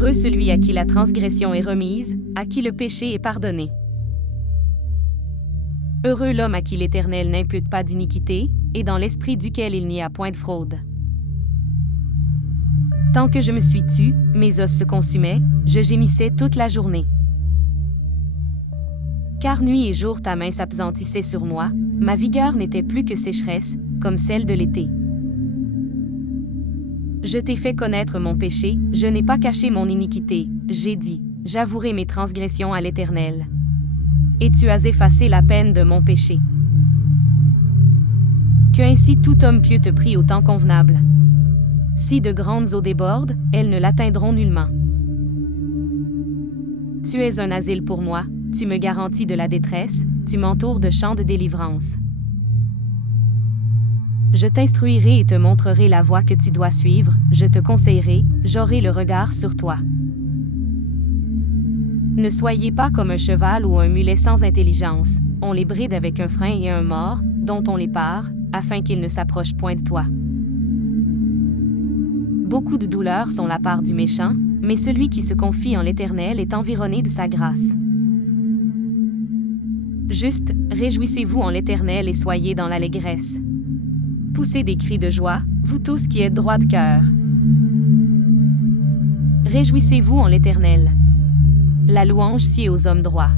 Heureux celui à qui la transgression est remise, à qui le péché est pardonné. Heureux l'homme à qui l'Éternel n'impute pas d'iniquité, et dans l'esprit duquel il n'y a point de fraude. Tant que je me suis tue, mes os se consumaient, je gémissais toute la journée. Car nuit et jour ta main s'apesantissait sur moi, ma vigueur n'était plus que sécheresse, comme celle de l'été. Je t'ai fait connaître mon péché, je n'ai pas caché mon iniquité, j'ai dit, j'avouerai mes transgressions à l'Éternel. Et tu as effacé la peine de mon péché. Que ainsi tout homme pieux te prie au temps convenable. Si de grandes eaux débordent, elles ne l'atteindront nullement. Tu es un asile pour moi, tu me garantis de la détresse, tu m'entoures de chants de délivrance. Je t'instruirai et te montrerai la voie que tu dois suivre, je te conseillerai, j'aurai le regard sur toi. Ne soyez pas comme un cheval ou un mulet sans intelligence, on les bride avec un frein et un mors, dont on les pare, afin qu'ils ne s'approchent point de toi. Beaucoup de douleurs sont la part du méchant, mais celui qui se confie en l'Éternel est environné de sa grâce. Juste, réjouissez-vous en l'Éternel et soyez dans l'allégresse. Poussez des cris de joie, vous tous qui êtes droits de cœur. Réjouissez-vous en l'Éternel. La louange sied aux hommes droits.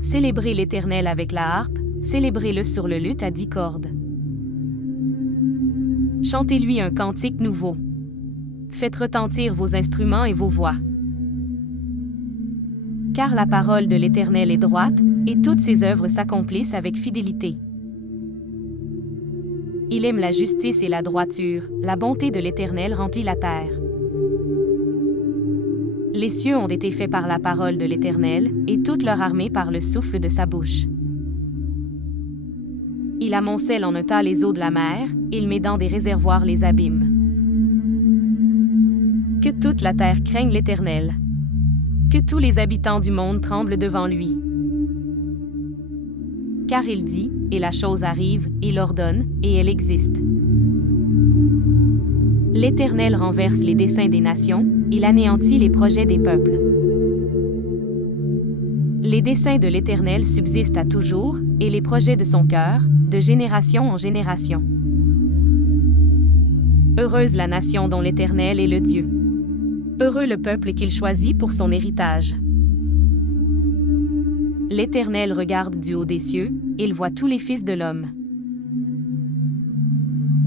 Célébrez l'Éternel avec la harpe, célébrez-le sur le luth à 10 cordes. Chantez-lui un cantique nouveau. Faites retentir vos instruments et vos voix. Car la parole de l'Éternel est droite, et toutes ses œuvres s'accomplissent avec fidélité. Il aime la justice et la droiture, la bonté de l'Éternel remplit la terre. Les cieux ont été faits par la parole de l'Éternel, et toute leur armée par le souffle de sa bouche. Il amoncelle en un tas les eaux de la mer, il met dans des réservoirs les abîmes. Que toute la terre craigne l'Éternel. Que tous les habitants du monde tremblent devant lui. Car il dit, et la chose arrive, il ordonne, et elle existe. L'Éternel renverse les desseins des nations, il anéantit les projets des peuples. Les desseins de l'Éternel subsistent à toujours, et les projets de son cœur, de génération en génération. Heureuse la nation dont l'Éternel est le Dieu. Heureux le peuple qu'il choisit pour son héritage. L'Éternel regarde du haut des cieux, il voit tous les fils de l'homme.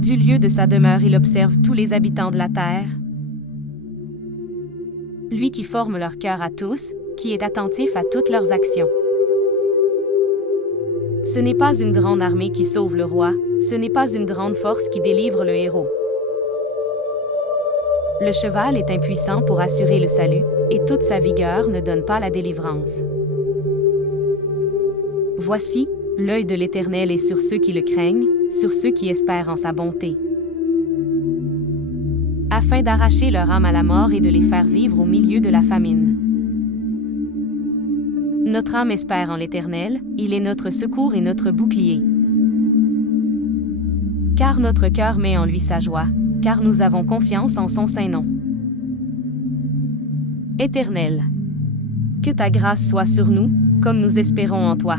Du lieu de sa demeure il observe tous les habitants de la terre. Lui qui forme leur cœur à tous, qui est attentif à toutes leurs actions. Ce n'est pas une grande armée qui sauve le roi, ce n'est pas une grande force qui délivre le héros. Le cheval est impuissant pour assurer le salut, et toute sa vigueur ne donne pas la délivrance. Voici, l'œil de l'Éternel est sur ceux qui le craignent, sur ceux qui espèrent en sa bonté, afin d'arracher leur âme à la mort et de les faire vivre au milieu de la famine. Notre âme espère en l'Éternel, il est notre secours et notre bouclier. Car notre cœur met en lui sa joie, car nous avons confiance en son saint nom. Éternel, que ta grâce soit sur nous, comme nous espérons en toi.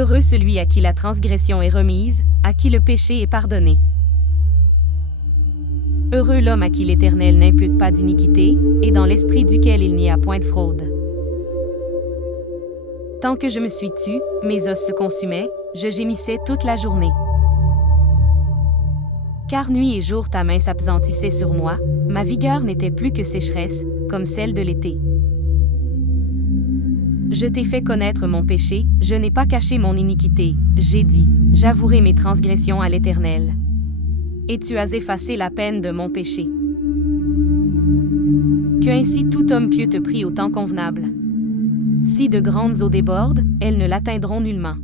Heureux celui à qui la transgression est remise, à qui le péché est pardonné. Heureux l'homme à qui l'Éternel n'impute pas d'iniquité, et dans l'esprit duquel il n'y a point de fraude. Tant que je me suis tue, mes os se consumaient, je gémissais toute la journée. Car nuit et jour ta main s'apesantissait sur moi, ma vigueur n'était plus que sécheresse, comme celle de l'été. Je t'ai fait connaître mon péché, je n'ai pas caché mon iniquité, j'ai dit, j'avouerai mes transgressions à l'Éternel. Et tu as effacé la peine de mon péché. Que ainsi tout homme pieux te prie au temps convenable. Si de grandes eaux débordent, elles ne l'atteindront nullement.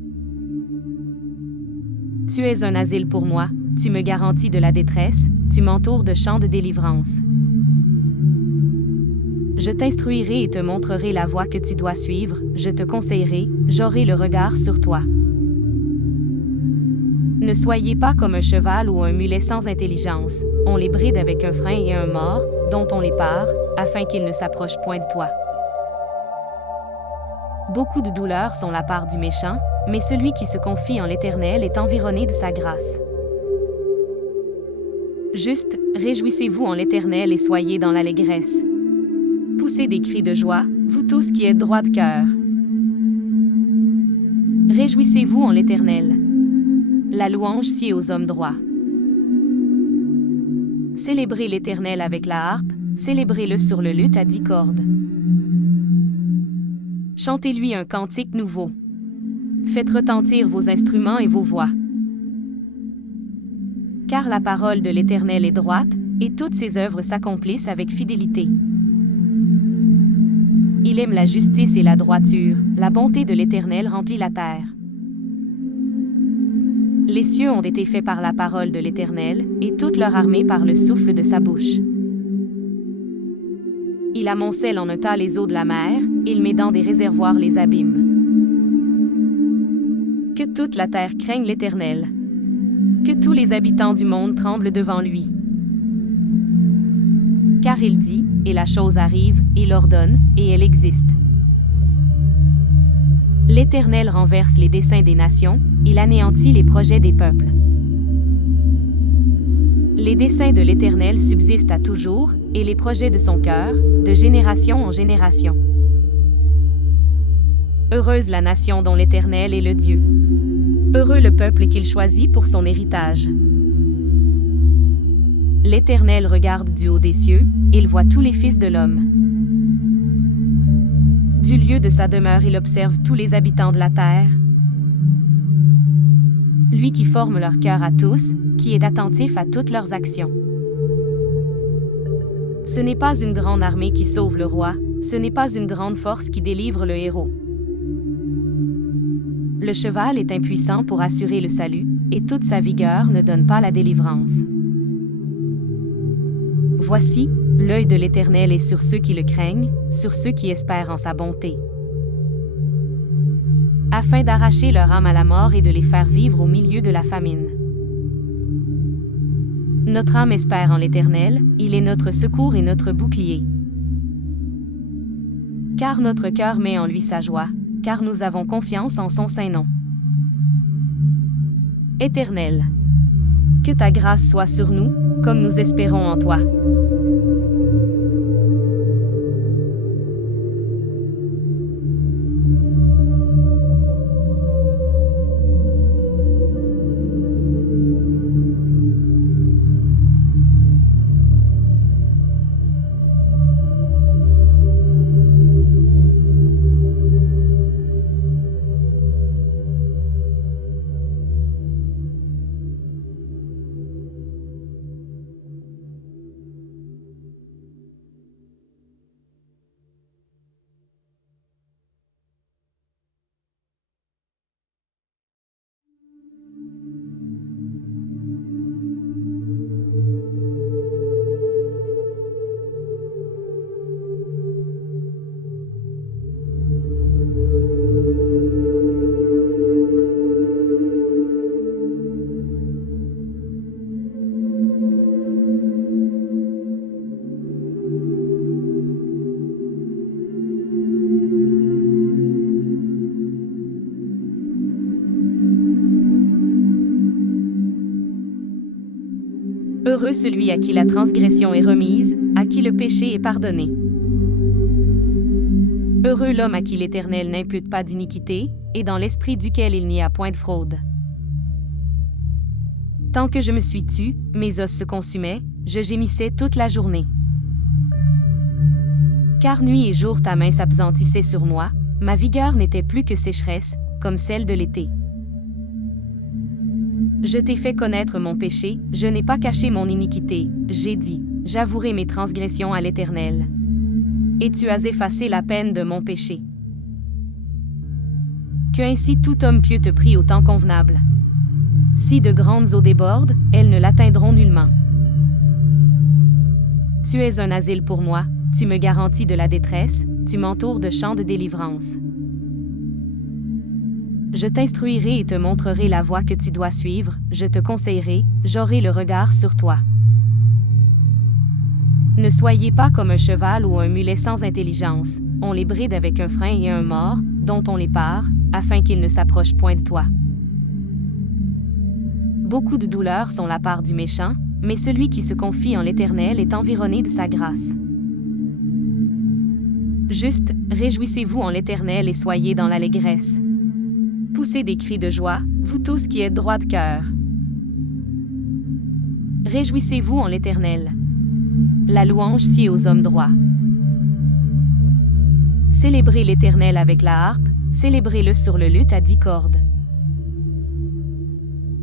Tu es un asile pour moi, tu me garantis de la détresse, tu m'entoures de chants de délivrance. Je t'instruirai et te montrerai la voie que tu dois suivre, je te conseillerai, j'aurai le regard sur toi. Ne soyez pas comme un cheval ou un mulet sans intelligence, on les bride avec un frein et un mors, dont on les pare, afin qu'ils ne s'approchent point de toi. Beaucoup de douleurs sont la part du méchant, mais celui qui se confie en l'Éternel est environné de sa grâce. Juste, réjouissez-vous en l'Éternel et soyez dans l'allégresse. Poussez des cris de joie, vous tous qui êtes droits de cœur. Réjouissez-vous en l'Éternel. La louange sied aux hommes droits. Célébrez l'Éternel avec la harpe, célébrez-le sur le luth à 10 cordes. Chantez-lui un cantique nouveau. Faites retentir vos instruments et vos voix. Car la parole de l'Éternel est droite, et toutes ses œuvres s'accomplissent avec fidélité. Il aime la justice et la droiture, la bonté de l'Éternel remplit la terre. Les cieux ont été faits par la parole de l'Éternel, et toute leur armée par le souffle de sa bouche. Il amoncelle en un tas les eaux de la mer, il met dans des réservoirs les abîmes. Que toute la terre craigne l'Éternel. Que tous les habitants du monde tremblent devant lui. Car il dit, et la chose arrive, il ordonne, et elle existe. L'Éternel renverse les desseins des nations, il anéantit les projets des peuples. Les desseins de l'Éternel subsistent à toujours, et les projets de son cœur, de génération en génération. Heureuse la nation dont l'Éternel est le Dieu. Heureux le peuple qu'il choisit pour son héritage. L'Éternel regarde du haut des cieux, il voit tous les fils de l'homme. Du lieu de sa demeure il observe tous les habitants de la terre. Lui qui forme leur cœur à tous, qui est attentif à toutes leurs actions. Ce n'est pas une grande armée qui sauve le roi, ce n'est pas une grande force qui délivre le héros. Le cheval est impuissant pour assurer le salut, et toute sa vigueur ne donne pas la délivrance. Voici, l'œil de l'Éternel est sur ceux qui le craignent, sur ceux qui espèrent en sa bonté, afin d'arracher leur âme à la mort et de les faire vivre au milieu de la famine. Notre âme espère en l'Éternel, il est notre secours et notre bouclier. Car notre cœur met en lui sa joie, car nous avons confiance en son saint nom. Éternel, que ta grâce soit sur nous, comme nous espérons en toi. Heureux celui à qui la transgression est remise, à qui le péché est pardonné. Heureux l'homme à qui l'Éternel n'impute pas d'iniquité, et dans l'esprit duquel il n'y a point de fraude. Tant que je me suis tue, mes os se consumaient, je gémissais toute la journée. Car nuit et jour ta main s'apesantissait sur moi, ma vigueur n'était plus que sécheresse, comme celle de l'été. Je t'ai fait connaître mon péché, je n'ai pas caché mon iniquité, j'ai dit, j'avouerai mes transgressions à l'Éternel. Et tu as effacé la peine de mon péché. Que ainsi tout homme pieux te prie au temps convenable. Si de grandes eaux débordent, elles ne l'atteindront nullement. Tu es un asile pour moi, tu me garantis de la détresse, tu m'entoures de chants de délivrance. Je t'instruirai et te montrerai la voie que tu dois suivre, je te conseillerai, j'aurai le regard sur toi. Ne soyez pas comme un cheval ou un mulet sans intelligence, on les bride avec un frein et un mors, dont on les pare, afin qu'ils ne s'approchent point de toi. Beaucoup de douleurs sont la part du méchant, mais celui qui se confie en l'Éternel est environné de sa grâce. Juste, réjouissez-vous en l'Éternel et soyez dans l'allégresse. Poussez des cris de joie, vous tous qui êtes droits de cœur. Réjouissez-vous en l'Éternel. La louange sied aux hommes droits. Célébrez l'Éternel avec la harpe, célébrez-le sur le luth à 10 cordes.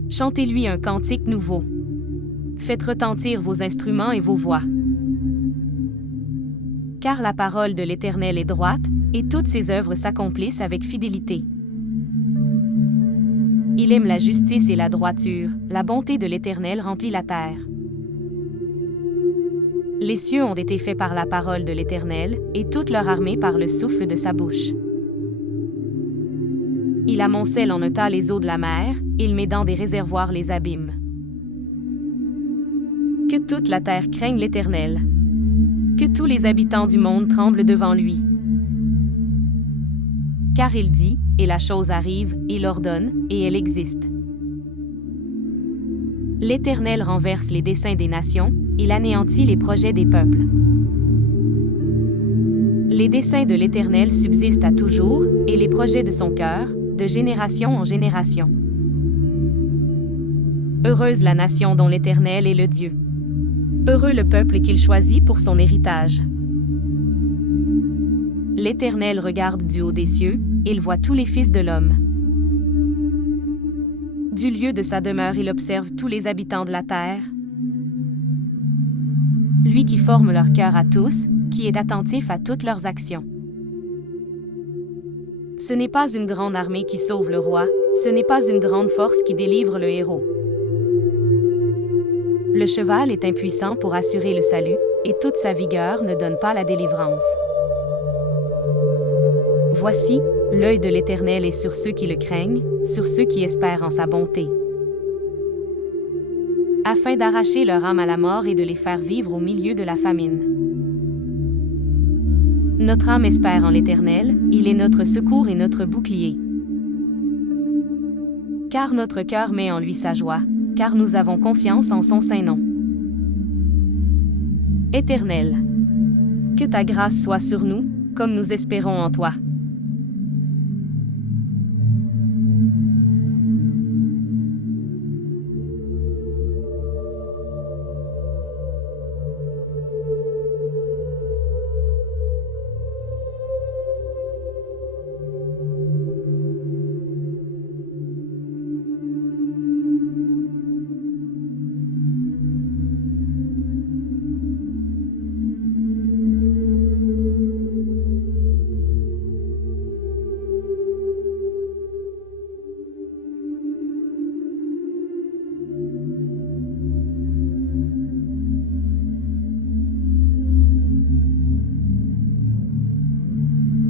Chantez-lui un cantique nouveau. Faites retentir vos instruments et vos voix. Car la parole de l'Éternel est droite, et toutes ses œuvres s'accomplissent avec fidélité. Il aime la justice et la droiture, la bonté de l'Éternel remplit la terre. Les cieux ont été faits par la parole de l'Éternel, et toute leur armée par le souffle de sa bouche. Il amoncelle en un tas les eaux de la mer, il met dans des réservoirs les abîmes. Que toute la terre craigne l'Éternel. Que tous les habitants du monde tremblent devant lui. Car il dit, et la chose arrive, il ordonne, et elle existe. L'Éternel renverse les desseins des nations, il anéantit les projets des peuples. Les desseins de l'Éternel subsistent à toujours, et les projets de son cœur, de génération en génération. Heureuse la nation dont l'Éternel est le Dieu. Heureux le peuple qu'il choisit pour son héritage. L'Éternel regarde du haut des cieux, il voit tous les fils de l'homme. Du lieu de sa demeure, il observe tous les habitants de la terre. Lui qui forme leur cœur à tous, qui est attentif à toutes leurs actions. Ce n'est pas une grande armée qui sauve le roi, ce n'est pas une grande force qui délivre le héros. Le cheval est impuissant pour assurer le salut, et toute sa vigueur ne donne pas la délivrance. Voici, l'œil de l'Éternel est sur ceux qui le craignent, sur ceux qui espèrent en sa bonté, afin d'arracher leur âme à la mort et de les faire vivre au milieu de la famine. Notre âme espère en l'Éternel, il est notre secours et notre bouclier. Car notre cœur met en lui sa joie, car nous avons confiance en son saint nom. Éternel, que ta grâce soit sur nous, comme nous espérons en toi.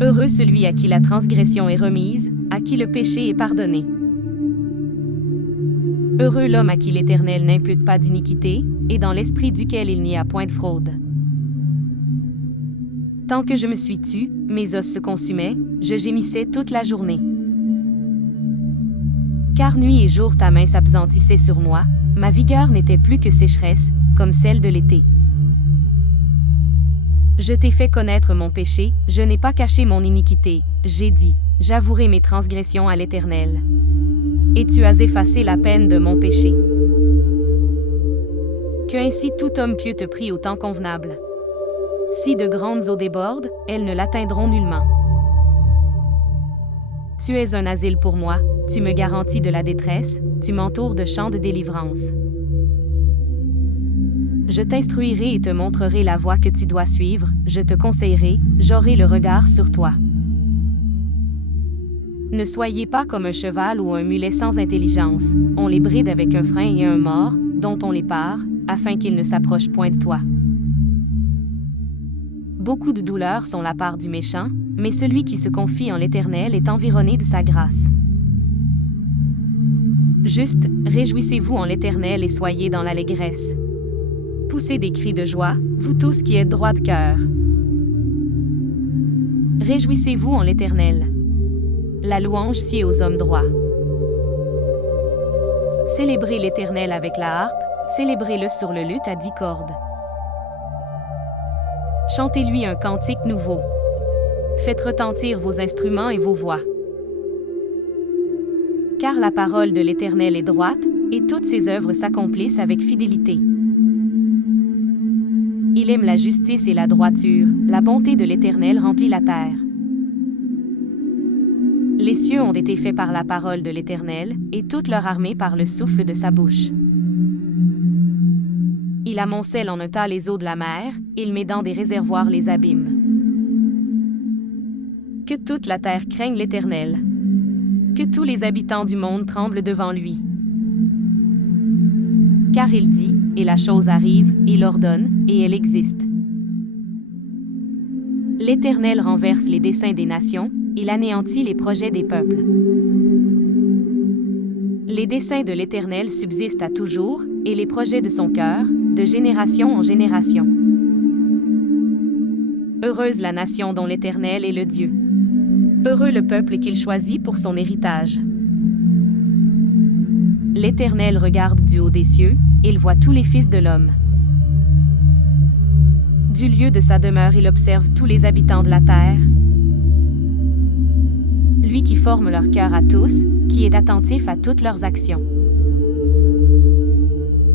Heureux celui à qui la transgression est remise, à qui le péché est pardonné. Heureux l'homme à qui l'Éternel n'impute pas d'iniquité, et dans l'esprit duquel il n'y a point de fraude. Tant que je me suis tue, mes os se consumaient, je gémissais toute la journée. Car nuit et jour ta main s'apesantissait sur moi, ma vigueur n'était plus que sécheresse, comme celle de l'été. Je t'ai fait connaître mon péché, je n'ai pas caché mon iniquité, j'ai dit, j'avouerai mes transgressions à l'Éternel. Et tu as effacé la peine de mon péché. Que ainsi tout homme pieux te prie au temps convenable. Si de grandes eaux débordent, elles ne l'atteindront nullement. Tu es un asile pour moi, tu me garantis de la détresse, tu m'entoures de chants de délivrance. Je t'instruirai et te montrerai la voie que tu dois suivre, je te conseillerai, j'aurai le regard sur toi. Ne soyez pas comme un cheval ou un mulet sans intelligence, on les bride avec un frein et un mors, dont on les pare, afin qu'ils ne s'approchent point de toi. Beaucoup de douleurs sont la part du méchant, mais celui qui se confie en l'Éternel est environné de sa grâce. Juste, réjouissez-vous en l'Éternel et soyez dans l'allégresse. Poussez des cris de joie, vous tous qui êtes droits de cœur. Réjouissez-vous en l'Éternel. La louange sied aux hommes droits. Célébrez l'Éternel avec la harpe, célébrez-le sur le luth à 10 cordes. Chantez-lui un cantique nouveau. Faites retentir vos instruments et vos voix. Car la parole de l'Éternel est droite, et toutes ses œuvres s'accomplissent avec fidélité. Il aime la justice et la droiture, la bonté de l'Éternel remplit la terre. Les cieux ont été faits par la parole de l'Éternel, et toute leur armée par le souffle de sa bouche. Il amoncelle en un tas les eaux de la mer, il met dans des réservoirs les abîmes. Que toute la terre craigne l'Éternel. Que tous les habitants du monde tremblent devant lui. Car il dit, et la chose arrive, il ordonne, et elle existe. L'Éternel renverse les desseins des nations, il anéantit les projets des peuples. Les desseins de l'Éternel subsistent à toujours, et les projets de son cœur, de génération en génération. Heureuse la nation dont l'Éternel est le Dieu. Heureux le peuple qu'il choisit pour son héritage. L'Éternel regarde du haut des cieux, il voit tous les fils de l'homme. Du lieu de sa demeure, il observe tous les habitants de la terre. Lui qui forme leur cœur à tous, qui est attentif à toutes leurs actions.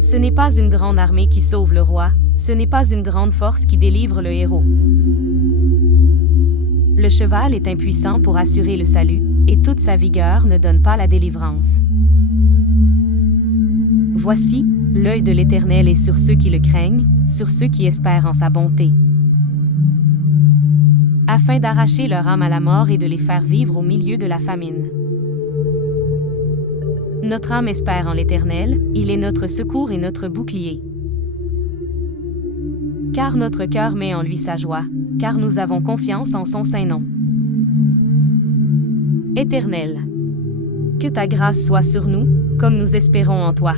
Ce n'est pas une grande armée qui sauve le roi, ce n'est pas une grande force qui délivre le héros. Le cheval est impuissant pour assurer le salut, et toute sa vigueur ne donne pas la délivrance. Voici, l'œil de l'Éternel est sur ceux qui le craignent, sur ceux qui espèrent en sa bonté, afin d'arracher leur âme à la mort et de les faire vivre au milieu de la famine. Notre âme espère en l'Éternel, il est notre secours et notre bouclier. Car notre cœur met en lui sa joie, car nous avons confiance en son saint nom. Éternel, que ta grâce soit sur nous, comme nous espérons en toi.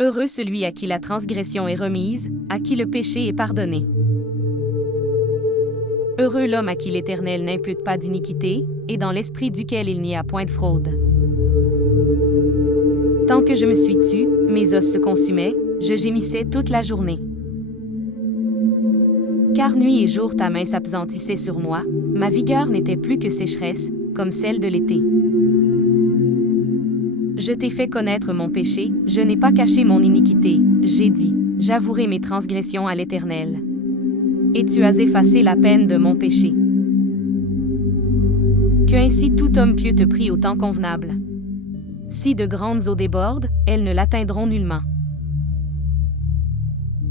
Heureux celui à qui la transgression est remise, à qui le péché est pardonné. Heureux l'homme à qui l'Éternel n'impute pas d'iniquité, et dans l'esprit duquel il n'y a point de fraude. Tant que je me suis tue, mes os se consumaient, je gémissais toute la journée. Car nuit et jour ta main s'apesantissait sur moi, ma vigueur n'était plus que sécheresse, comme celle de l'été. Je t'ai fait connaître mon péché, je n'ai pas caché mon iniquité, j'ai dit, j'avouerai mes transgressions à l'Éternel. Et tu as effacé la peine de mon péché. Que ainsi tout homme pieux te prie au temps convenable. Si de grandes eaux débordent, elles ne l'atteindront nullement.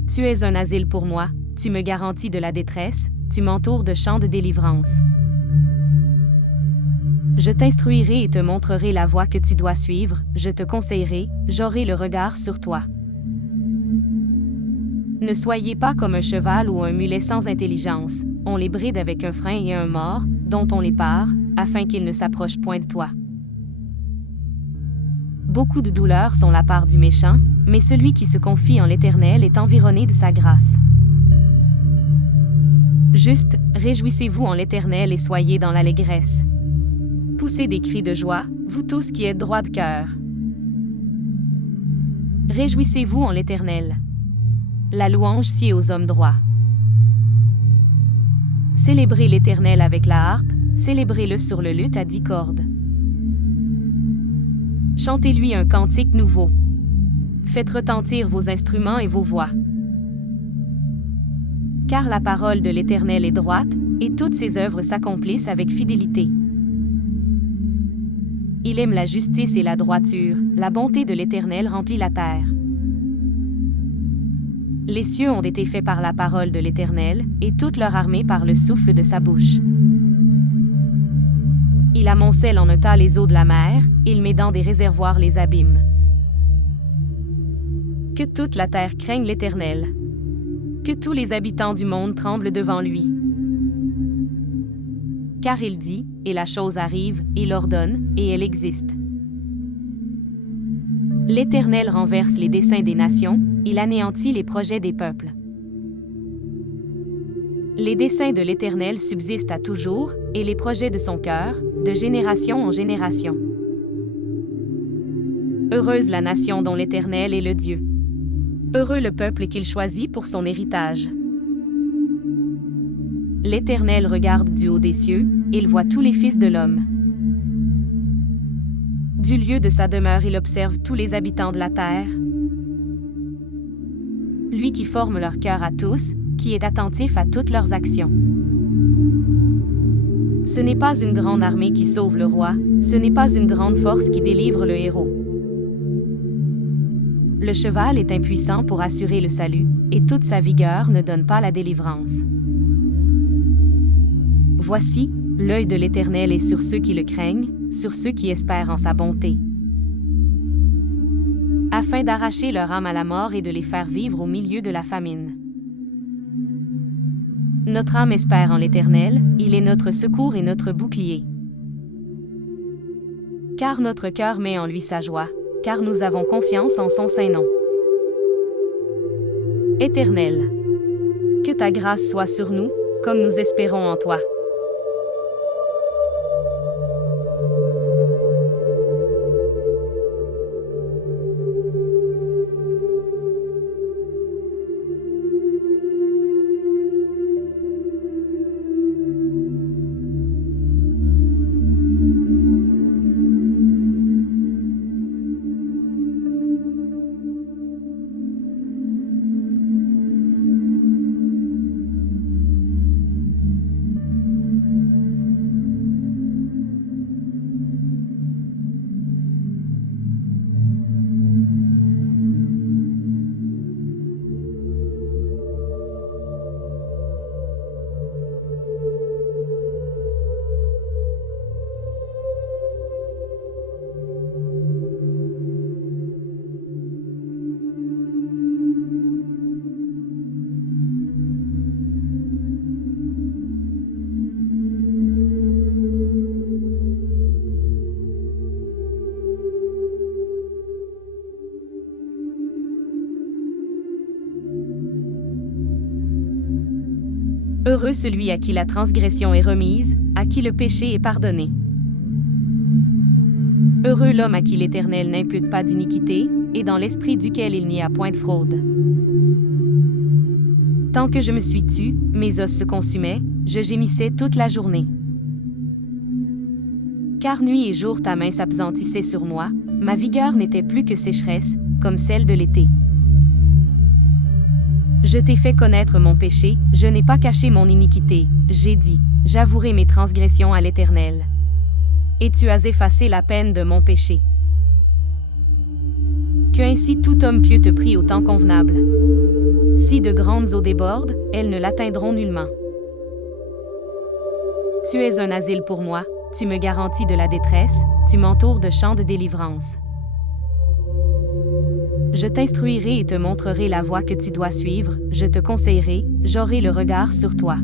Tu es un asile pour moi, tu me garantis de la détresse, tu m'entoures de chants de délivrance. Je t'instruirai et te montrerai la voie que tu dois suivre, je te conseillerai, j'aurai le regard sur toi. Ne soyez pas comme un cheval ou un mulet sans intelligence, on les bride avec un frein et un mors, dont on les pare, afin qu'ils ne s'approchent point de toi. Beaucoup de douleurs sont la part du méchant, mais celui qui se confie en l'Éternel est environné de sa grâce. Juste, réjouissez-vous en l'Éternel et soyez dans l'allégresse. Poussez des cris de joie, vous tous qui êtes droits de cœur. Réjouissez-vous en l'Éternel. La louange sied aux hommes droits. Célébrez l'Éternel avec la harpe, célébrez-le sur le luth à 10 cordes. Chantez-lui un cantique nouveau. Faites retentir vos instruments et vos voix. Car la parole de l'Éternel est droite, et toutes ses œuvres s'accomplissent avec fidélité. Il aime la justice et la droiture, la bonté de l'Éternel remplit la terre. Les cieux ont été faits par la parole de l'Éternel, et toute leur armée par le souffle de sa bouche. Il amoncelle en un tas les eaux de la mer, il met dans des réservoirs les abîmes. Que toute la terre craigne l'Éternel. Que tous les habitants du monde tremblent devant lui. Car il dit, et la chose arrive, il ordonne, et elle existe. L'Éternel renverse les desseins des nations, il anéantit les projets des peuples. Les desseins de l'Éternel subsistent à toujours, et les projets de son cœur, de génération en génération. Heureuse la nation dont l'Éternel est le Dieu. Heureux le peuple qu'il choisit pour son héritage. L'Éternel regarde du haut des cieux, il voit tous les fils de l'homme. Du lieu de sa demeure, il observe tous les habitants de la terre. Lui qui forme leur cœur à tous, qui est attentif à toutes leurs actions. Ce n'est pas une grande armée qui sauve le roi, ce n'est pas une grande force qui délivre le héros. Le cheval est impuissant pour assurer le salut, et toute sa vigueur ne donne pas la délivrance. Voici, l'œil de l'Éternel est sur ceux qui le craignent, sur ceux qui espèrent en sa bonté, afin d'arracher leur âme à la mort et de les faire vivre au milieu de la famine. Notre âme espère en l'Éternel, il est notre secours et notre bouclier. Car notre cœur met en lui sa joie, car nous avons confiance en son saint nom. Éternel, que ta grâce soit sur nous, comme nous espérons en toi. Heureux celui à qui la transgression est remise, à qui le péché est pardonné. Heureux l'homme à qui l'Éternel n'impute pas d'iniquité, et dans l'esprit duquel il n'y a point de fraude. Tant que je me suis tue, mes os se consumaient, je gémissais toute la journée. Car nuit et jour ta main s'apesantissait sur moi, Ma vigueur n'était plus que sécheresse, comme celle de l'été. Je t'ai fait connaître mon péché, je n'ai pas caché mon iniquité, j'ai dit, j'avouerai mes transgressions à l'Éternel. Et tu as effacé la peine de mon péché. Que ainsi tout homme pieux te prie au temps convenable. Si de grandes eaux débordent, elles ne l'atteindront nullement. Tu es un asile pour moi, tu me garantis de la détresse, tu m'entoures de chants de délivrance. Je t'instruirai et te montrerai la voie que tu dois suivre, je te conseillerai, j'aurai le regard sur toi.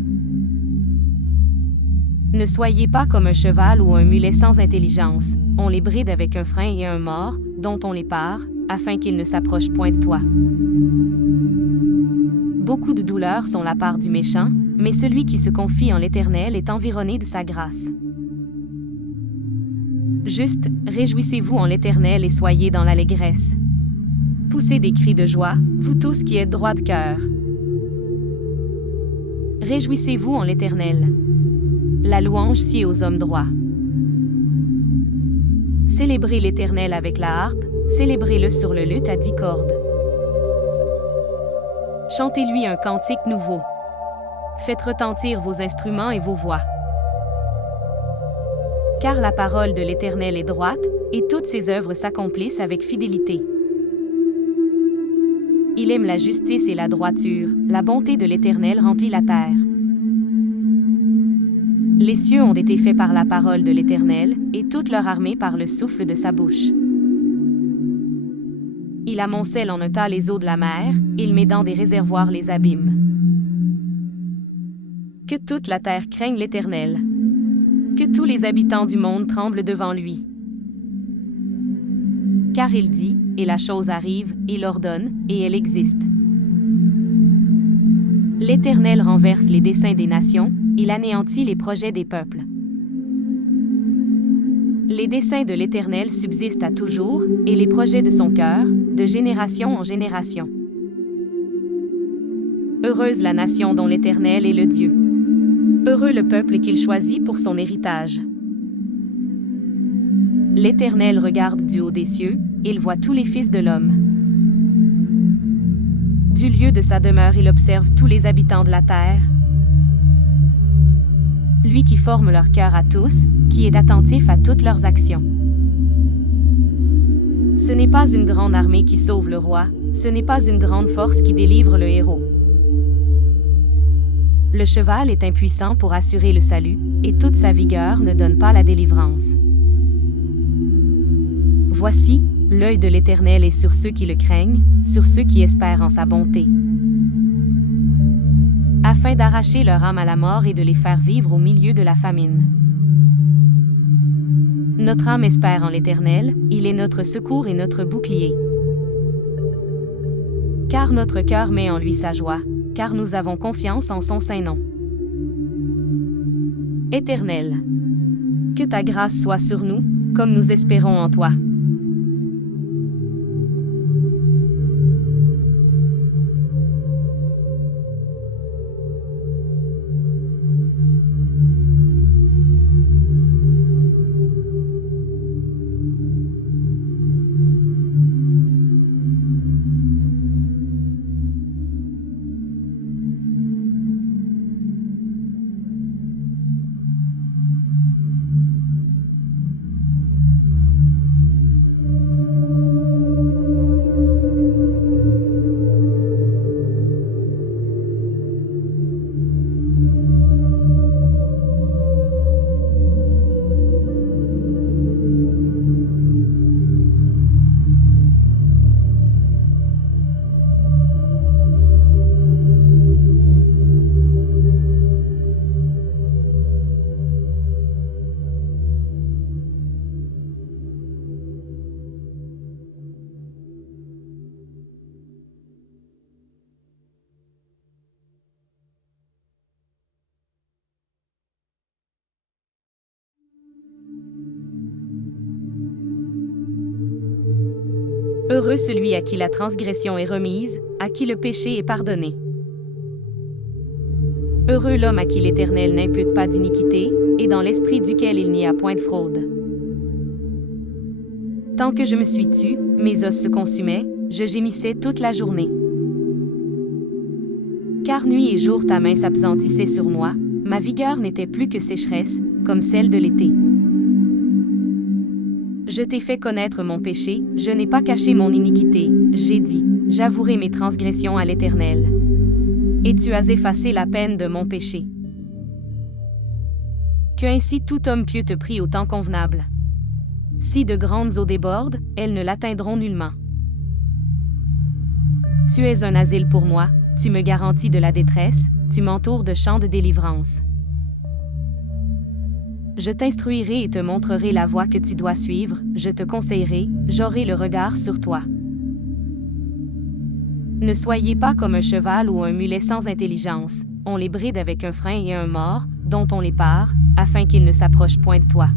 Ne soyez pas comme un cheval ou un mulet sans intelligence, on les bride avec un frein et un mors, dont on les pare, afin qu'ils ne s'approchent point de toi. Beaucoup de douleurs sont la part du méchant, mais celui qui se confie en l'Éternel est environné de sa grâce. Juste, réjouissez-vous en l'Éternel et soyez dans l'allégresse. Poussez des cris de joie, vous tous qui êtes droits de cœur. Réjouissez-vous en l'Éternel. La louange sied aux hommes droits. Célébrez l'Éternel avec la harpe, célébrez-le sur le luth à 10 cordes. Chantez-lui un cantique nouveau. Faites retentir vos instruments et vos voix. Car la parole de l'Éternel est droite, et toutes ses œuvres s'accomplissent avec fidélité. Il aime la justice et la droiture, la bonté de l'Éternel remplit la terre. Les cieux ont été faits par la parole de l'Éternel, et toute leur armée par le souffle de sa bouche. Il amoncelle en un tas les eaux de la mer, il met dans des réservoirs les abîmes. Que toute la terre craigne l'Éternel. Que tous les habitants du monde tremblent devant lui. Car il dit, et la chose arrive, il ordonne, et elle existe. L'Éternel renverse les desseins des nations, il anéantit les projets des peuples. Les desseins de l'Éternel subsistent à toujours, et les projets de son cœur, de génération en génération. Heureuse la nation dont l'Éternel est le Dieu. Heureux le peuple qu'il choisit pour son héritage. L'Éternel regarde du haut des cieux, il voit tous les fils de l'homme. Du lieu de sa demeure, il observe tous les habitants de la terre. Lui qui forme leur cœur à tous, qui est attentif à toutes leurs actions. Ce n'est pas une grande armée qui sauve le roi, ce n'est pas une grande force qui délivre le héros. Le cheval est impuissant pour assurer le salut, et toute sa vigueur ne donne pas la délivrance. Voici, l'œil de l'Éternel est sur ceux qui le craignent, sur ceux qui espèrent en sa bonté, afin d'arracher leur âme à la mort et de les faire vivre au milieu de la famine. Notre âme espère en l'Éternel, il est notre secours et notre bouclier. Car notre cœur met en lui sa joie, car nous avons confiance en son saint nom. Éternel, que ta grâce soit sur nous, comme nous espérons en toi. Heureux celui à qui la transgression est remise, à qui le péché est pardonné. Heureux l'homme à qui l'Éternel n'impute pas d'iniquité, et dans l'esprit duquel il n'y a point de fraude. Tant que je me suis tue, mes os se consumaient, je gémissais toute la journée. Car nuit et jour ta main s'apesantissait sur moi, ma vigueur n'était plus que sécheresse, comme celle de l'été. Je t'ai fait connaître mon péché, je n'ai pas caché mon iniquité, j'ai dit, j'avouerai mes transgressions à l'Éternel. Et tu as effacé la peine de mon péché. Que ainsi tout homme pieux te prie au temps convenable. Si de grandes eaux débordent, elles ne l'atteindront nullement. Tu es un asile pour moi, tu me garantis de la détresse, tu m'entoures de chants de délivrance. Je t'instruirai et te montrerai la voie que tu dois suivre, je te conseillerai, j'aurai le regard sur toi. Ne soyez pas comme un cheval ou un mulet sans intelligence, on les bride avec un frein et un mors, dont on les pare, afin qu'ils ne s'approchent point de toi.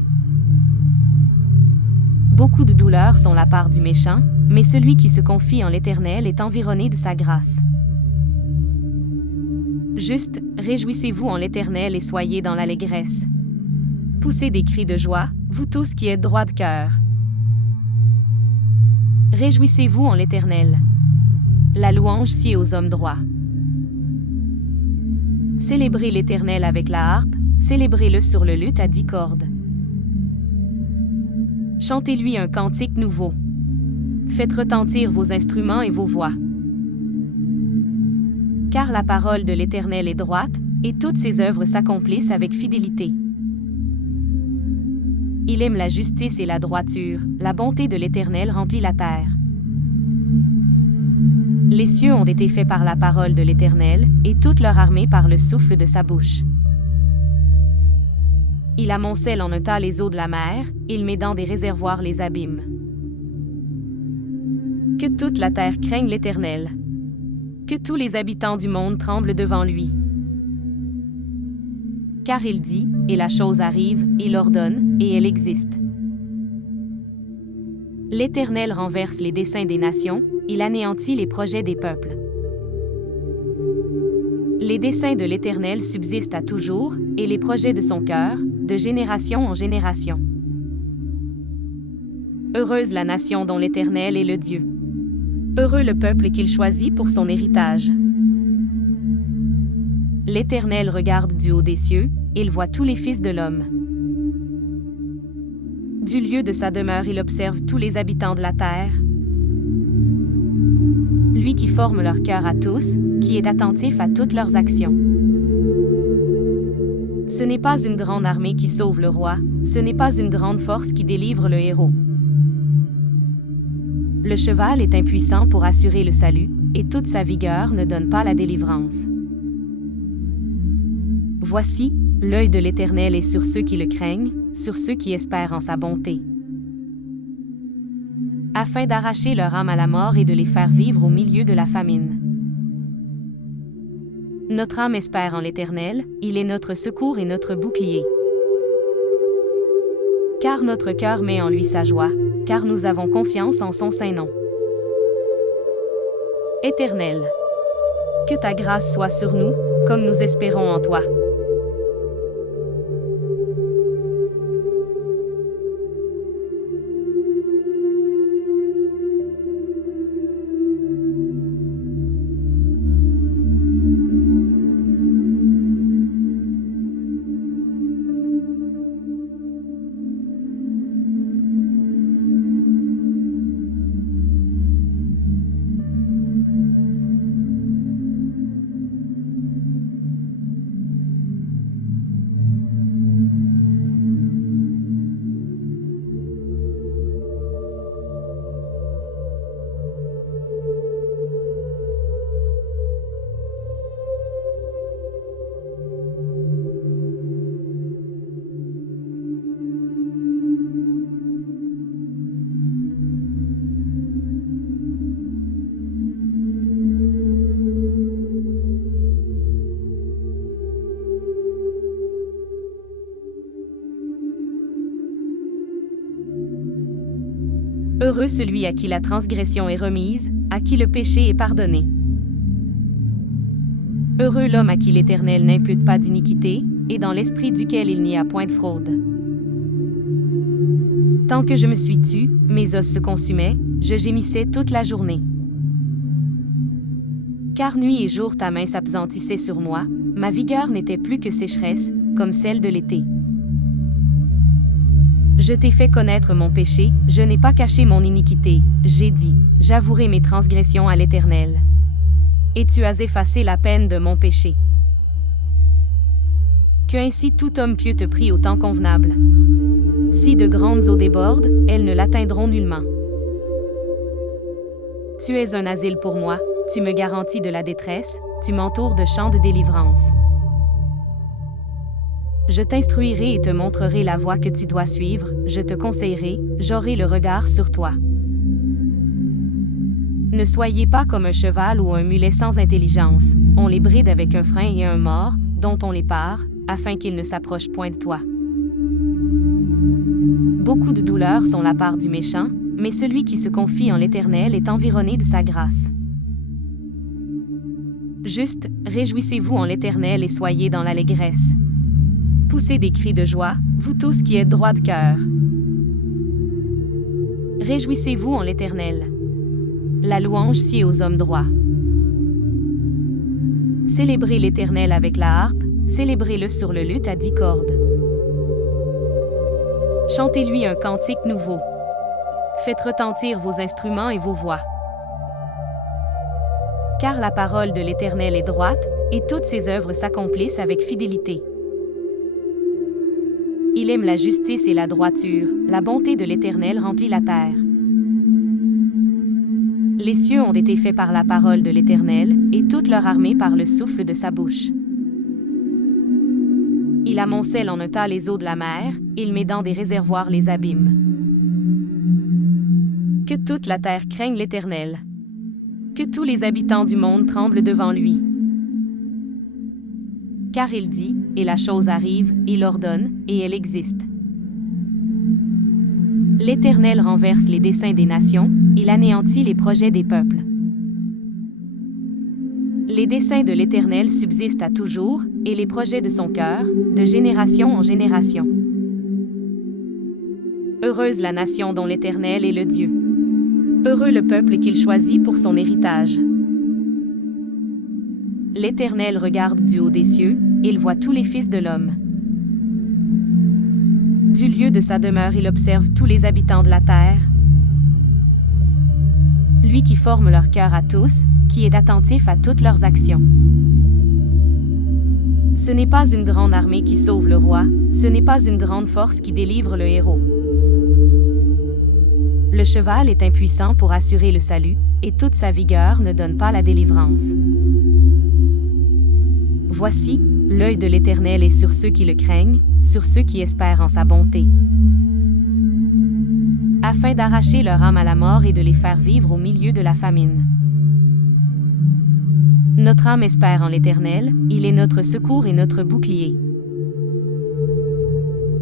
Beaucoup de douleurs sont la part du méchant, mais celui qui se confie en l'Éternel est environné de sa grâce. Juste, réjouissez-vous en l'Éternel et soyez dans l'allégresse. Poussez des cris de joie, vous tous qui êtes droits de cœur. Réjouissez-vous en l'Éternel. La louange sied aux hommes droits. Célébrez l'Éternel avec la harpe, célébrez-le sur le luth à 10 cordes. Chantez-lui un cantique nouveau. Faites retentir vos instruments et vos voix. Car la parole de l'Éternel est droite, et toutes ses œuvres s'accomplissent avec fidélité. Il aime la justice et la droiture, la bonté de l'Éternel remplit la terre. Les cieux ont été faits par la parole de l'Éternel, et toute leur armée par le souffle de sa bouche. Il amoncelle en un tas les eaux de la mer, il met dans des réservoirs les abîmes. Que toute la terre craigne l'Éternel. Que tous les habitants du monde tremblent devant lui. Car il dit, et la chose arrive, il ordonne, et elle existe. L'Éternel renverse les desseins des nations, il anéantit les projets des peuples. Les desseins de l'Éternel subsistent à toujours, et les projets de son cœur, de génération en génération. Heureuse la nation dont l'Éternel est le Dieu. Heureux le peuple qu'il choisit pour son héritage. L'Éternel regarde du haut des cieux, il voit tous les fils de l'homme. Du lieu de sa demeure, il observe tous les habitants de la terre. Lui qui forme leur cœur à tous, qui est attentif à toutes leurs actions. Ce n'est pas une grande armée qui sauve le roi, ce n'est pas une grande force qui délivre le héros. Le cheval est impuissant pour assurer le salut, et toute sa vigueur ne donne pas la délivrance. Voici, l'œil de l'Éternel est sur ceux qui le craignent, sur ceux qui espèrent en sa bonté, afin d'arracher leur âme à la mort et de les faire vivre au milieu de la famine. Notre âme espère en l'Éternel, il est notre secours et notre bouclier. Car notre cœur met en lui sa joie, car nous avons confiance en son saint nom. Éternel, que ta grâce soit sur nous, comme nous espérons en toi. Heureux celui à qui la transgression est remise, à qui le péché est pardonné. Heureux l'homme à qui l'Éternel n'impute pas d'iniquité, et dans l'esprit duquel il n'y a point de fraude. Tant que je me suis tue, Mes os se consumaient, je gémissais toute la journée. Car nuit et jour ta main s'apesantissait sur moi, ma vigueur n'était plus que sécheresse, comme celle de l'été. Je t'ai fait connaître mon péché, je n'ai pas caché mon iniquité, j'ai dit, j'avouerai mes transgressions à l'Éternel. Et tu as effacé la peine de mon péché. Que ainsi tout homme pieux te prie au temps convenable. Si de grandes eaux débordent, elles ne l'atteindront nullement. Tu es un asile pour moi, tu me garantis de la détresse, tu m'entoures de chants de délivrance. Je t'instruirai et te montrerai la voie que tu dois suivre, je te conseillerai, j'aurai le regard sur toi. Ne soyez pas comme un cheval ou un mulet sans intelligence, on les bride avec un frein et un mors, dont on les pare, afin qu'ils ne s'approchent point de toi. Beaucoup de douleurs sont la part du méchant, mais celui qui se confie en l'Éternel est environné de sa grâce. Juste, réjouissez-vous en l'Éternel et soyez dans l'allégresse. Poussez des cris de joie, vous tous qui êtes droits de cœur. Réjouissez-vous en l'Éternel. La louange sied aux hommes droits. Célébrez l'Éternel avec la harpe, célébrez-le sur le luth à 10 cordes. Chantez-lui un cantique nouveau. Faites retentir vos instruments et vos voix. Car la parole de l'Éternel est droite, et toutes ses œuvres s'accomplissent avec fidélité. Il aime la justice et la droiture, la bonté de l'Éternel remplit la terre. Les cieux ont été faits par la parole de l'Éternel, et toute leur armée par le souffle de sa bouche. Il amoncelle en un tas les eaux de la mer, il met dans des réservoirs les abîmes. Que toute la terre craigne l'Éternel. Que tous les habitants du monde tremblent devant lui. Car il dit, et la chose arrive, il ordonne, et elle existe. L'Éternel renverse les desseins des nations, il anéantit les projets des peuples. Les desseins de l'Éternel subsistent à toujours, et les projets de son cœur, de génération en génération. Heureuse la nation dont l'Éternel est le Dieu. Heureux le peuple qu'il choisit pour son héritage. L'Éternel regarde du haut des cieux, il voit tous les fils de l'homme. Du lieu de sa demeure, il observe tous les habitants de la terre. Lui qui forme leur cœur à tous, qui est attentif à toutes leurs actions. Ce n'est pas une grande armée qui sauve le roi, ce n'est pas une grande force qui délivre le héros. Le cheval est impuissant pour assurer le salut, et toute sa vigueur ne donne pas la délivrance. Voici, l'œil de l'Éternel est sur ceux qui le craignent, sur ceux qui espèrent en sa bonté, afin d'arracher leur âme à la mort et de les faire vivre au milieu de la famine. Notre âme espère en l'Éternel, il est notre secours et notre bouclier.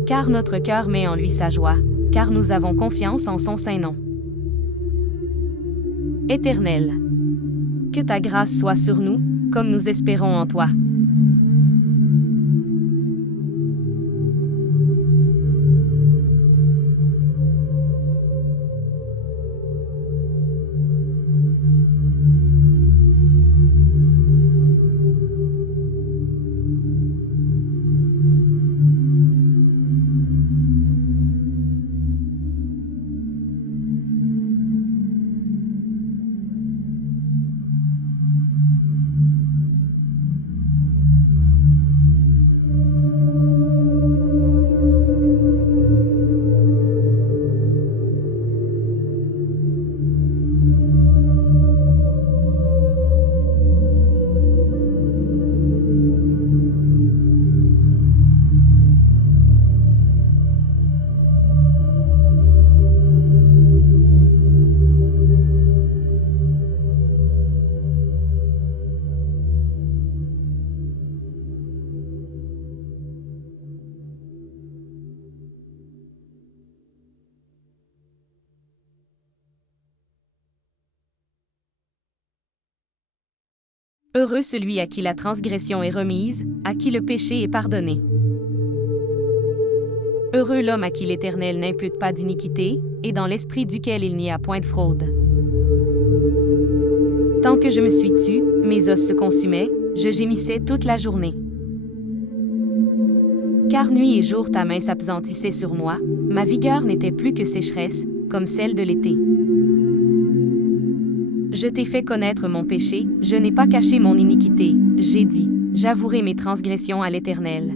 Car notre cœur met en lui sa joie, car nous avons confiance en son saint nom. Éternel, que ta grâce soit sur nous, comme nous espérons en toi. Heureux celui à qui la transgression est remise, à qui le péché est pardonné. Heureux l'homme à qui l'Éternel n'impute pas d'iniquité, et dans l'esprit duquel il n'y a point de fraude. Tant que je me suis tue, mes os se consumaient, je gémissais toute la journée. Car nuit et jour ta main s'apesantissait sur moi, ma vigueur n'était plus que sécheresse, comme celle de l'été. Je t'ai fait connaître mon péché, je n'ai pas caché mon iniquité, j'ai dit, j'avouerai mes transgressions à l'Éternel.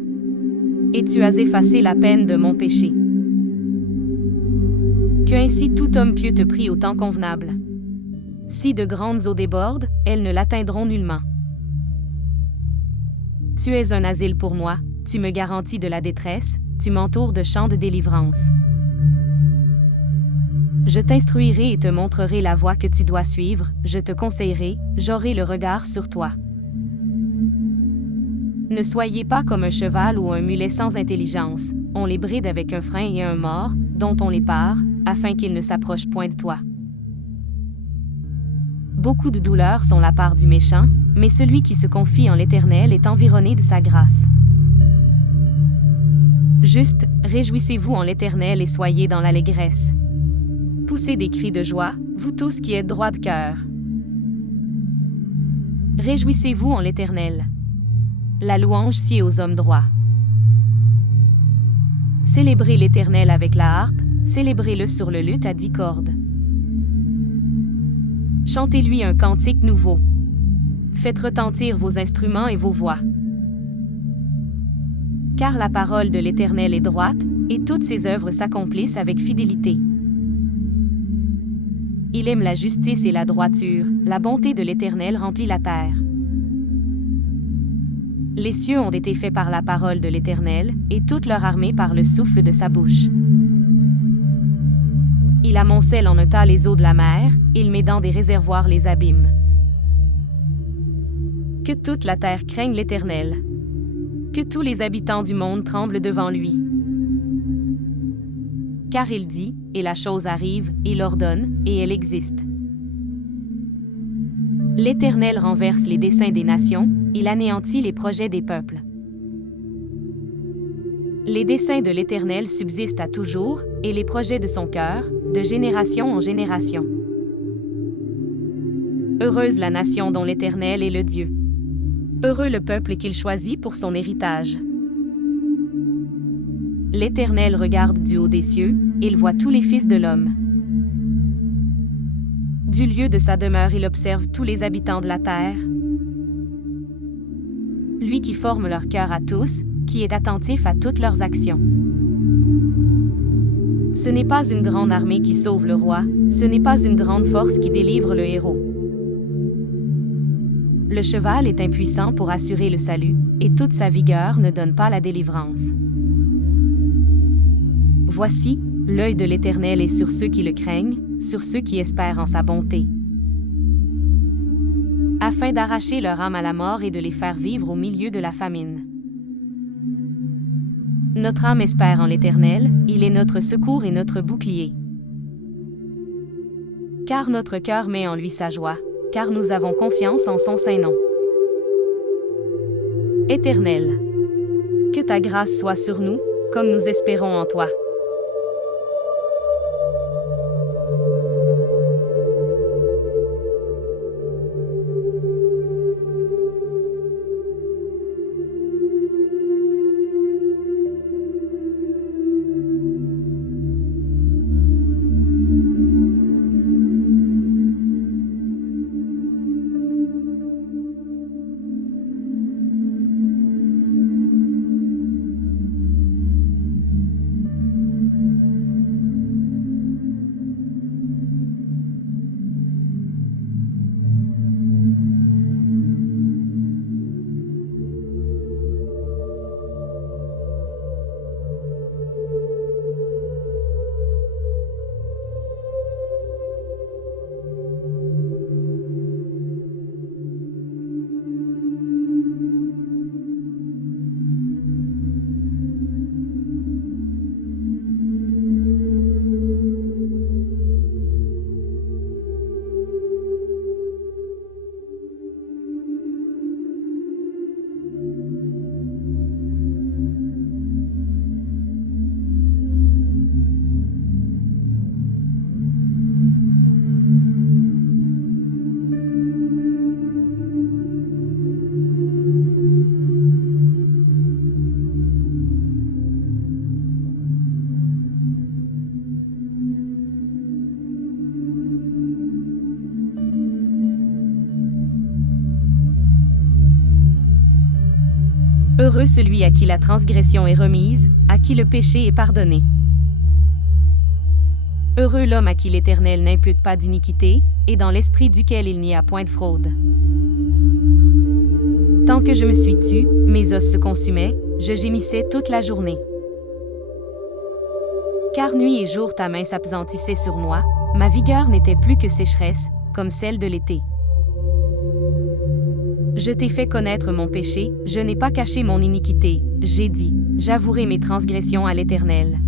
Et tu as effacé la peine de mon péché. Que ainsi tout homme pieux te prie au temps convenable. Si de grandes eaux débordent, elles ne l'atteindront nullement. Tu es un asile pour moi, tu me garantis de la détresse, tu m'entoures de chants de délivrance. Je t'instruirai et te montrerai la voie que tu dois suivre, je te conseillerai, j'aurai le regard sur toi. Ne soyez pas comme un cheval ou un mulet sans intelligence, on les bride avec un frein et un mors, dont on les pare, afin qu'ils ne s'approchent point de toi. Beaucoup de douleurs sont la part du méchant, mais celui qui se confie en l'Éternel est environné de sa grâce. Juste, réjouissez-vous en l'Éternel et soyez dans l'allégresse. Poussez des cris de joie, vous tous qui êtes droits de cœur. Réjouissez-vous en l'Éternel. La louange sied aux hommes droits. Célébrez l'Éternel avec la harpe, célébrez-le sur le luth à 10 cordes. Chantez-lui un cantique nouveau. Faites retentir vos instruments et vos voix. Car la parole de l'Éternel est droite, et toutes ses œuvres s'accomplissent avec fidélité. Il aime la justice et la droiture, la bonté de l'Éternel remplit la terre. Les cieux ont été faits par la parole de l'Éternel, et toute leur armée par le souffle de sa bouche. Il amoncelle en un tas les eaux de la mer, il met dans des réservoirs les abîmes. Que toute la terre craigne l'Éternel. Que tous les habitants du monde tremblent devant lui. Car il dit, et la chose arrive, il ordonne, et elle existe. L'Éternel renverse les desseins des nations, il anéantit les projets des peuples. Les desseins de l'Éternel subsistent à toujours, et les projets de son cœur, de génération en génération. Heureuse la nation dont l'Éternel est le Dieu. Heureux le peuple qu'il choisit pour son héritage. L'Éternel regarde du haut des cieux, il voit tous les fils de l'homme. Du lieu de sa demeure il observe tous les habitants de la terre. Lui qui forme leur cœur à tous, qui est attentif à toutes leurs actions. Ce n'est pas une grande armée qui sauve le roi, ce n'est pas une grande force qui délivre le héros. Le cheval est impuissant pour assurer le salut, et toute sa vigueur ne donne pas la délivrance. Voici, l'œil de l'Éternel est sur ceux qui le craignent, sur ceux qui espèrent en sa bonté, afin d'arracher leur âme à la mort et de les faire vivre au milieu de la famine. Notre âme espère en l'Éternel, il est notre secours et notre bouclier. Car notre cœur met en lui sa joie, car nous avons confiance en son saint nom. Éternel, que ta grâce soit sur nous, comme nous espérons en toi. Heureux celui à qui la transgression est remise, à qui le péché est pardonné. Heureux l'homme à qui l'Éternel n'impute pas d'iniquité, et dans l'esprit duquel il n'y a point de fraude. Tant que je me suis tue, mes os se consumaient, je gémissais toute la journée. Car nuit et jour ta main s'apesantissait sur moi, ma vigueur n'était plus que sécheresse, comme celle de l'été. Je t'ai fait connaître mon péché, je n'ai pas caché mon iniquité, j'ai dit, j'avouerai mes transgressions à l'Éternel.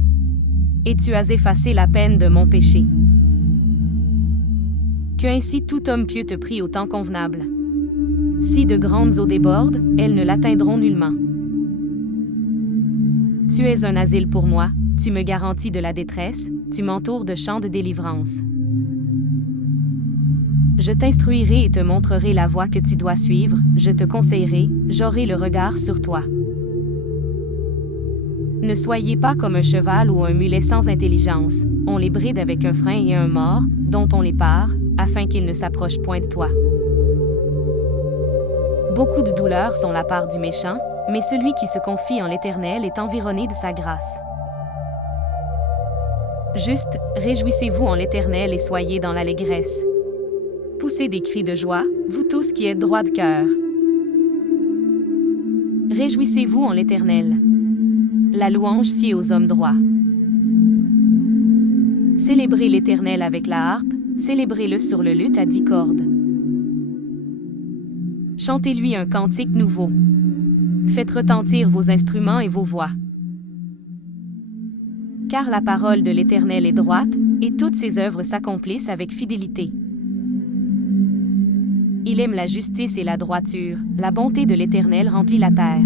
Et tu as effacé la peine de mon péché. Que ainsi tout homme pieux te prie au temps convenable. Si de grandes eaux débordent, elles ne l'atteindront nullement. Tu es un asile pour moi, tu me garantis de la détresse, tu m'entoures de chants de délivrance. Je t'instruirai et te montrerai la voie que tu dois suivre, je te conseillerai, j'aurai le regard sur toi. Ne soyez pas comme un cheval ou un mulet sans intelligence, on les bride avec un frein et un mors, dont on les pare, afin qu'ils ne s'approchent point de toi. Beaucoup de douleurs sont la part du méchant, mais celui qui se confie en l'Éternel est environné de sa grâce. Juste, réjouissez-vous en l'Éternel et soyez dans l'allégresse. Poussez des cris de joie, vous tous qui êtes droits de cœur. Réjouissez-vous en l'Éternel. La louange sied aux hommes droits. Célébrez l'Éternel avec la harpe, célébrez-le sur le luth à 10 cordes. Chantez-lui un cantique nouveau. Faites retentir vos instruments et vos voix. Car la parole de l'Éternel est droite, et toutes ses œuvres s'accomplissent avec fidélité. Il aime la justice et la droiture, la bonté de l'Éternel remplit la terre.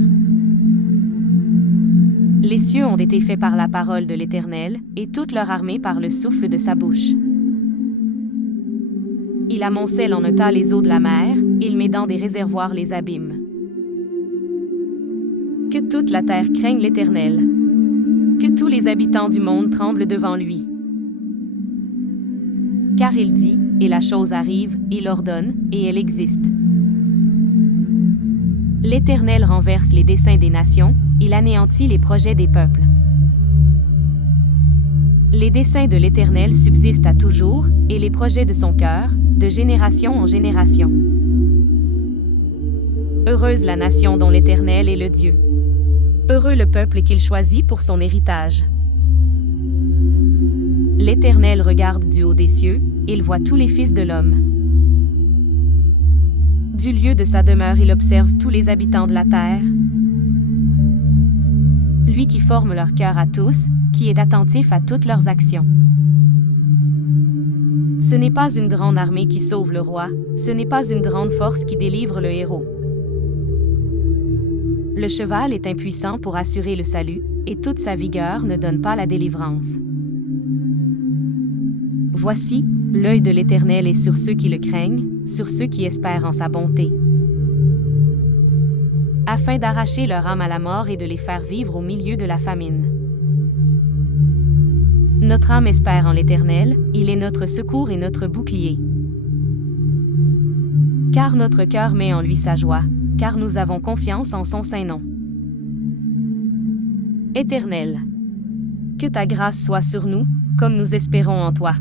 Les cieux ont été faits par la parole de l'Éternel, et toute leur armée par le souffle de sa bouche. Il amoncelle en un tas les eaux de la mer, il met dans des réservoirs les abîmes. Que toute la terre craigne l'Éternel. Que tous les habitants du monde tremblent devant lui. Car il dit, et la chose arrive, il ordonne, et elle existe. L'Éternel renverse les desseins des nations, il anéantit les projets des peuples. Les desseins de l'Éternel subsistent à toujours, et les projets de son cœur, de génération en génération. Heureuse la nation dont l'Éternel est le Dieu. Heureux le peuple qu'il choisit pour son héritage. L'Éternel regarde du haut des cieux, il voit tous les fils de l'homme. Du lieu de sa demeure, il observe tous les habitants de la terre. Lui qui forme leur cœur à tous, qui est attentif à toutes leurs actions. Ce n'est pas une grande armée qui sauve le roi, ce n'est pas une grande force qui délivre le héros. Le cheval est impuissant pour assurer le salut, et toute sa vigueur ne donne pas la délivrance. Voici, l'œil de l'Éternel est sur ceux qui le craignent, sur ceux qui espèrent en sa bonté, afin d'arracher leur âme à la mort et de les faire vivre au milieu de la famine. Notre âme espère en l'Éternel, il est notre secours et notre bouclier. Car notre cœur met en lui sa joie, car nous avons confiance en son saint nom. Éternel, que ta grâce soit sur nous, comme nous espérons en toi.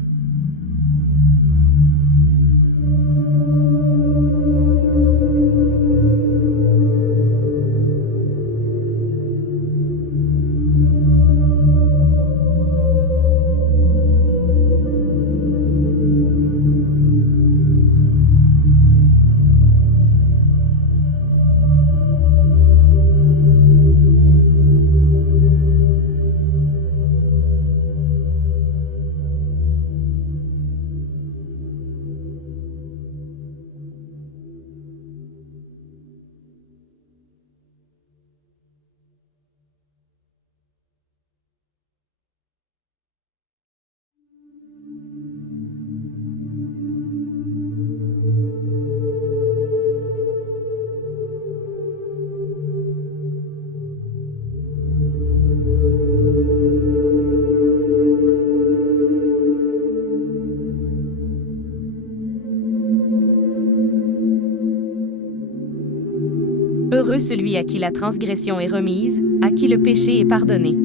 Heureux celui à qui la transgression est remise, à qui le péché est pardonné.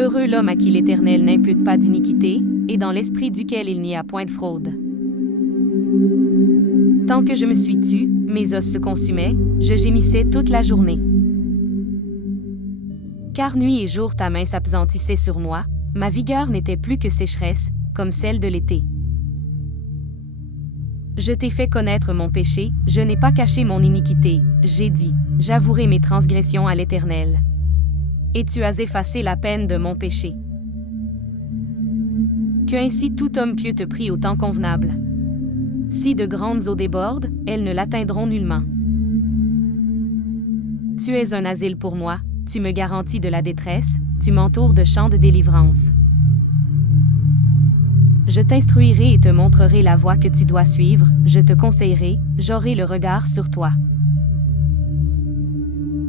Heureux l'homme à qui l'Éternel n'impute pas d'iniquité, et dans l'esprit duquel il n'y a point de fraude. Tant que je me suis tue, mes os se consumaient, je gémissais toute la journée. Car nuit et jour ta main s'apesantissait sur moi, ma vigueur n'était plus que sécheresse, comme celle de l'été. Je t'ai fait connaître mon péché, je n'ai pas caché mon iniquité, j'ai dit, j'avouerai mes transgressions à l'Éternel. Et tu as effacé la peine de mon péché. Que ainsi tout homme pieux te prie au temps convenable. Si de grandes eaux débordent, elles ne l'atteindront nullement. Tu es un asile pour moi, tu me garantis de la détresse, tu m'entoures de chants de délivrance. Je t'instruirai et te montrerai la voie que tu dois suivre, je te conseillerai, j'aurai le regard sur toi.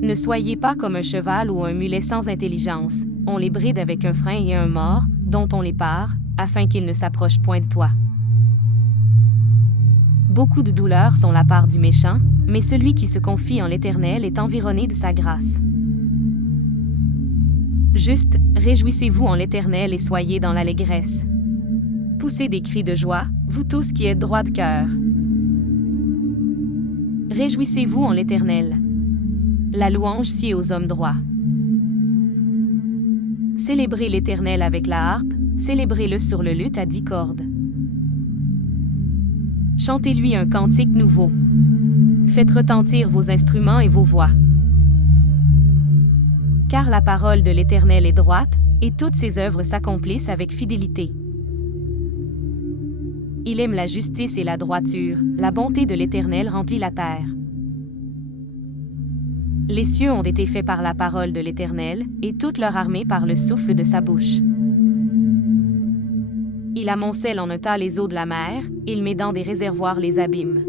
Ne soyez pas comme un cheval ou un mulet sans intelligence, on les bride avec un frein et un mors, dont on les pare, afin qu'ils ne s'approchent point de toi. Beaucoup de douleurs sont la part du méchant, mais celui qui se confie en l'Éternel est environné de sa grâce. Juste, réjouissez-vous en l'Éternel et soyez dans l'allégresse. Poussez des cris de joie, vous tous qui êtes droits de cœur. Réjouissez-vous en l'Éternel. La louange sied aux hommes droits. Célébrez l'Éternel avec la harpe, célébrez-le sur le luth à 10 cordes. Chantez-lui un cantique nouveau. Faites retentir vos instruments et vos voix. Car la parole de l'Éternel est droite, et toutes ses œuvres s'accomplissent avec fidélité. Il aime la justice et la droiture, la bonté de l'Éternel remplit la terre. Les cieux ont été faits par la parole de l'Éternel, et toute leur armée par le souffle de sa bouche. Il amoncelle en un tas les eaux de la mer, il met dans des réservoirs les abîmes.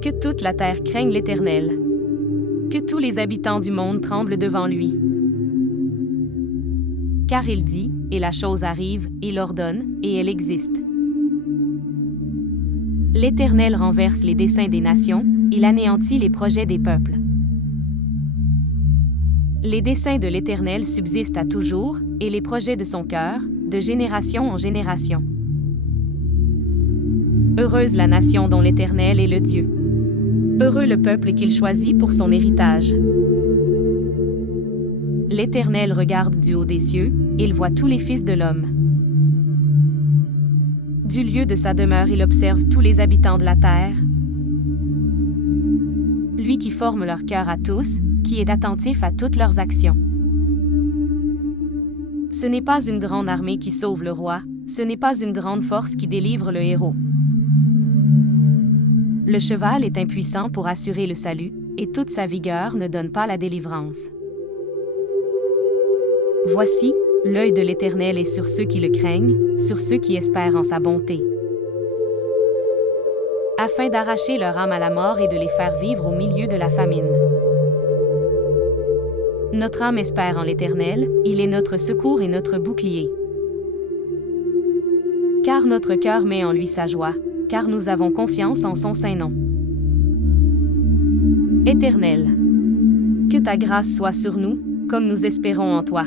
Que toute la terre craigne l'Éternel. Que tous les habitants du monde tremblent devant lui. Car il dit, et la chose arrive, il ordonne, et elle existe. L'Éternel renverse les desseins des nations, il anéantit les projets des peuples. Les desseins de l'Éternel subsistent à toujours, et les projets de son cœur, de génération en génération. Heureuse la nation dont l'Éternel est le Dieu. Heureux le peuple qu'il choisit pour son héritage. L'Éternel regarde du haut des cieux, il voit tous les fils de l'homme. Du lieu de sa demeure il observe tous les habitants de la terre. Lui qui forme leur cœur à tous, qui est attentif à toutes leurs actions. Ce n'est pas une grande armée qui sauve le roi, ce n'est pas une grande force qui délivre le héros. Le cheval est impuissant pour assurer le salut, et toute sa vigueur ne donne pas la délivrance. Voici, l'œil de l'Éternel est sur ceux qui le craignent, sur ceux qui espèrent en sa bonté, afin d'arracher leur âme à la mort et de les faire vivre au milieu de la famine. Notre âme espère en l'Éternel, il est notre secours et notre bouclier. Car notre cœur met en lui sa joie, car nous avons confiance en son saint nom. Éternel, que ta grâce soit sur nous, comme nous espérons en toi.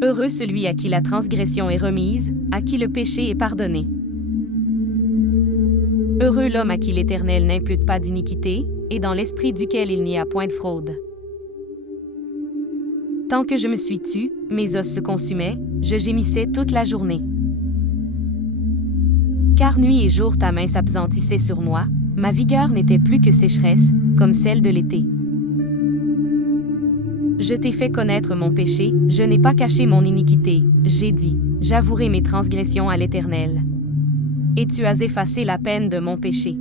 Heureux celui à qui la transgression est remise, à qui le péché est pardonné. Heureux l'homme à qui l'Éternel n'impute pas d'iniquité, et dans l'esprit duquel il n'y a point de fraude. Tant que je me suis tue, mes os se consumaient, je gémissais toute la journée. Car nuit et jour ta main s'apesantissait sur moi, ma vigueur n'était plus que sécheresse, comme celle de l'été. Je t'ai fait connaître mon péché, je n'ai pas caché mon iniquité, j'ai dit, j'avouerai mes transgressions à l'Éternel. et tu as effacé la peine de mon péché.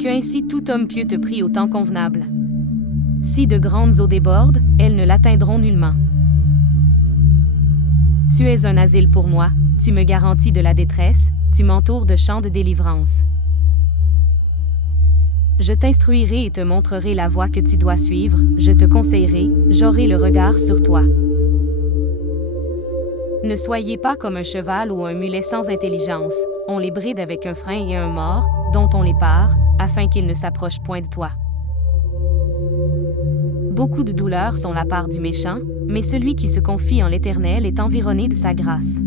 Que ainsi tout homme pieux te prie au temps convenable. Si de grandes eaux débordent, elles ne l'atteindront nullement. Tu es un asile pour moi, tu me garantis de la détresse, tu m'entoures de chants de délivrance. Je t'instruirai et te montrerai la voie que tu dois suivre, je te conseillerai, j'aurai le regard sur toi. Ne soyez pas comme un cheval ou un mulet sans intelligence, on les bride avec un frein et un mors, dont on les pare, afin qu'ils ne s'approchent point de toi. Beaucoup de douleurs sont la part du méchant, mais celui qui se confie en l'Éternel est environné de sa grâce.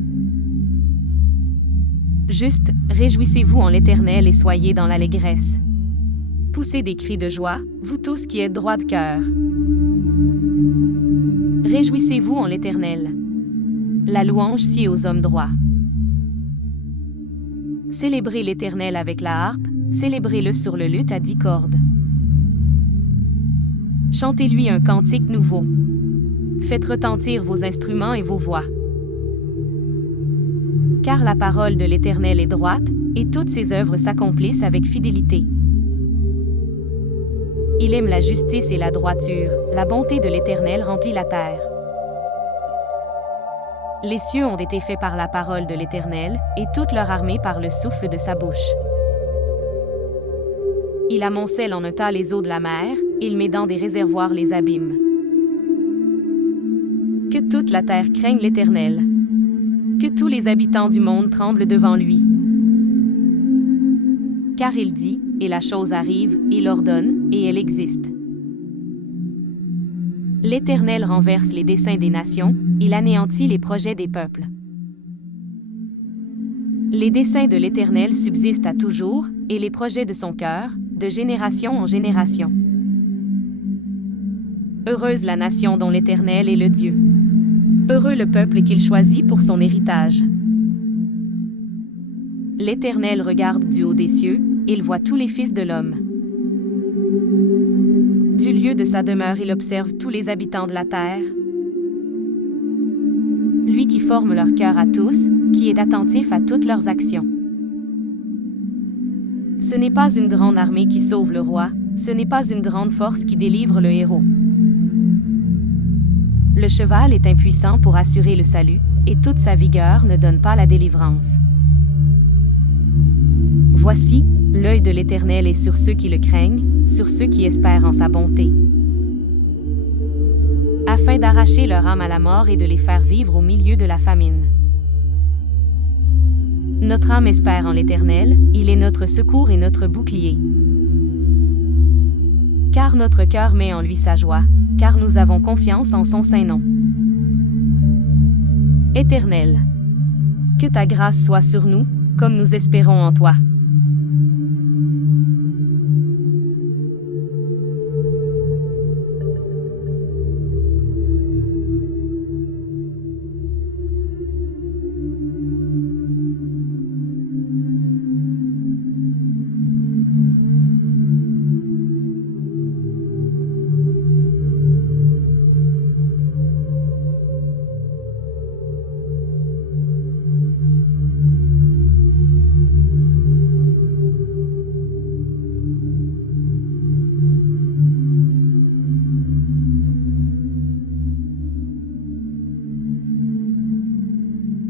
Juste, réjouissez-vous en l'Éternel et soyez dans l'allégresse. Poussez des cris de joie, vous tous qui êtes droits de cœur. Réjouissez-vous en l'Éternel. La louange sied aux hommes droits. Célébrez l'Éternel avec la harpe, célébrez-le sur le luth à 10 cordes. Chantez-lui un cantique nouveau. Faites retentir vos instruments et vos voix. Car la parole de l'Éternel est droite, et toutes ses œuvres s'accomplissent avec fidélité. Il aime la justice et la droiture, la bonté de l'Éternel remplit la terre. Les cieux ont été faits par la parole de l'Éternel, et toute leur armée par le souffle de sa bouche. Il amoncelle en un tas les eaux de la mer, il met dans des réservoirs les abîmes. Que toute la terre craigne l'Éternel. Que tous les habitants du monde tremblent devant lui. Car il dit, et la chose arrive, il ordonne, et elle existe. L'Éternel renverse les desseins des nations, il anéantit les projets des peuples. Les desseins de l'Éternel subsistent à toujours, et les projets de son cœur, de génération en génération. Heureuse la nation dont l'Éternel est le Dieu. Heureux le peuple qu'il choisit pour son héritage. L'Éternel regarde du haut des cieux, il voit tous les fils de l'homme. Du lieu de sa demeure, il observe tous les habitants de la terre. Lui qui forme leur cœur à tous, qui est attentif à toutes leurs actions. Ce n'est pas une grande armée qui sauve le roi, ce n'est pas une grande force qui délivre le héros. Le cheval est impuissant pour assurer le salut, et toute sa vigueur ne donne pas la délivrance. Voici, l'œil de l'Éternel est sur ceux qui le craignent, sur ceux qui espèrent en sa bonté, afin d'arracher leur âme à la mort et de les faire vivre au milieu de la famine. Notre âme espère en l'Éternel, il est notre secours et notre bouclier. Car notre cœur met en lui sa joie, car nous avons confiance en son saint nom. Éternel, que ta grâce soit sur nous, comme nous espérons en toi.